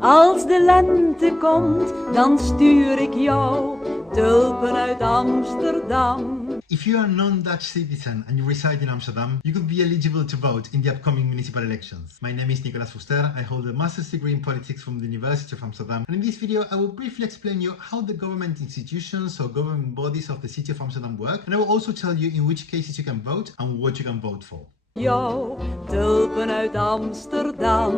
Als de lente komt, dan stuur ik jou tulpen uit Amsterdam. If you are a non-Dutch citizen and you reside in Amsterdam, you could be eligible to vote in the upcoming municipal elections. My name is Nicolás Fuster. I hold a master's degree in politics from the University of Amsterdam. And in this video, I will briefly explain you how the government institutions or government bodies of the city of Amsterdam work. And I will also tell you in which cases you can vote and what you can vote for. Yo, tulpen uit Amsterdam.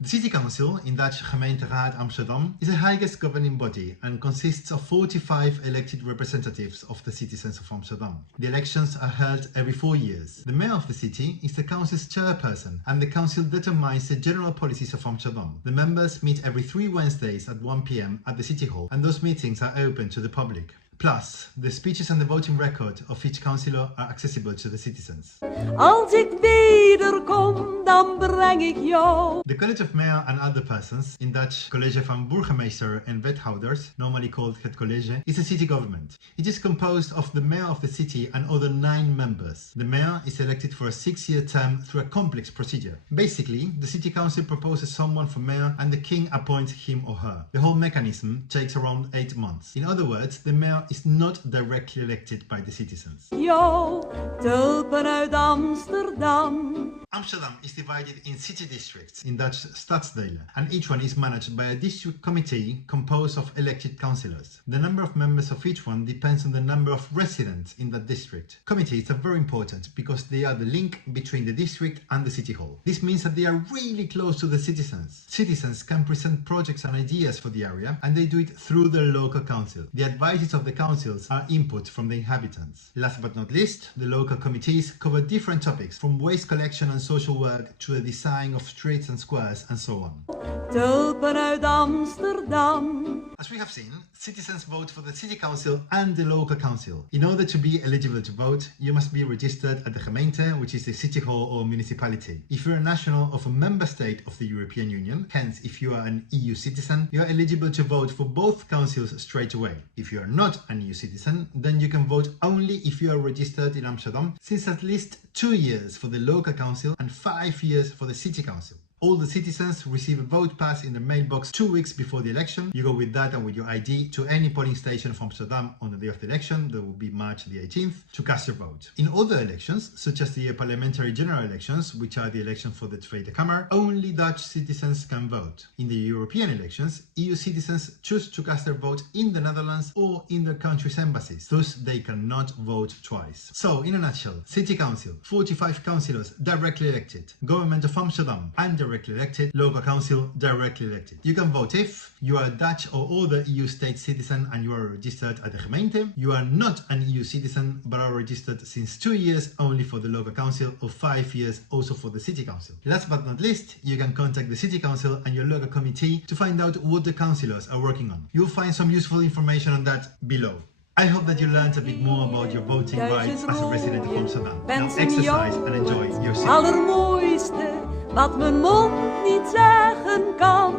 The City Council, in Dutch Gemeenteraad Amsterdam, is the highest governing body and consists of 45 elected representatives of the citizens of Amsterdam. The elections are held every 4 years. The mayor of the city is the council's chairperson, and the council determines the general policies of Amsterdam. The members meet every 3 Wednesdays at 1 p.m. at the City Hall, and those meetings are open to the public. Plus, the speeches and the voting record of each councillor are accessible to the citizens. Als ik wederkom, dan breng ik jou. The College of Mayor and other persons, in Dutch College van Burgemeester en Wethouders, normally called Het College, is a city government. It is composed of the mayor of the city and other 9 members. The mayor is elected for a 6-year term through a complex procedure. Basically, the city council proposes someone for mayor and the king appoints him or her. The whole mechanism takes around 8 months. In other words, the mayor is not directly elected by the citizens. Yo, tulpen uit Amsterdam. Amsterdam is divided in city districts, in Dutch Stadsdelen, and each one is managed by a district committee composed of elected councillors. The number of members of each one depends on the number of residents in that district. Committees are very important because they are the link between the district and the city hall. This means that they are really close to the citizens. Citizens can present projects and ideas for the area, and they do it through their local council. The advices of the councils are input from the inhabitants. Last but not least, the local committees cover different topics, from waste collection and social work to the design of streets and squares and so on. Tulpen uit Amsterdam. As we have seen, citizens vote for the city council and the local council. In order to be eligible to vote, you must be registered at the gemeente, which is the city hall or municipality. If you're a national of a member state of the European Union, hence if you are an EU citizen, you are eligible to vote for both councils straight away. If you are not an EU citizen, then you can vote only if you are registered in Amsterdam since at least 2 years for the local council and 5 years for the city council. All the citizens receive a vote pass in the mailbox 2 weeks before the election. You go with that and with your ID to any polling station of Amsterdam on the day of the election, that will be March the 18th, to cast your vote. In other elections, such as the parliamentary general elections, which are the elections for the Tweede Kamer, only Dutch citizens can vote. In the European elections, EU citizens choose to cast their vote in the Netherlands or in their country's embassies, thus they cannot vote twice. So, in a nutshell, City Council, 45 councillors directly elected, Government of Amsterdam, and directly elected, local council directly elected. You can vote if you are a Dutch or other EU state citizen and you are registered at the gemeente. You are not an EU citizen but are registered since 2 years only for the local council or 5 years also for the city council. Last but not least, you can contact the city council and your local committee to find out what the councillors are working on. You'll find some useful information on that below. I hope that you learned a bit more about your voting rights as a resident of Amsterdam. Now exercise and enjoy your city. Allermooiste, wat mijn mond niet zeggen kan,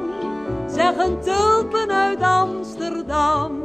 zeggen tulpen uit Amsterdam.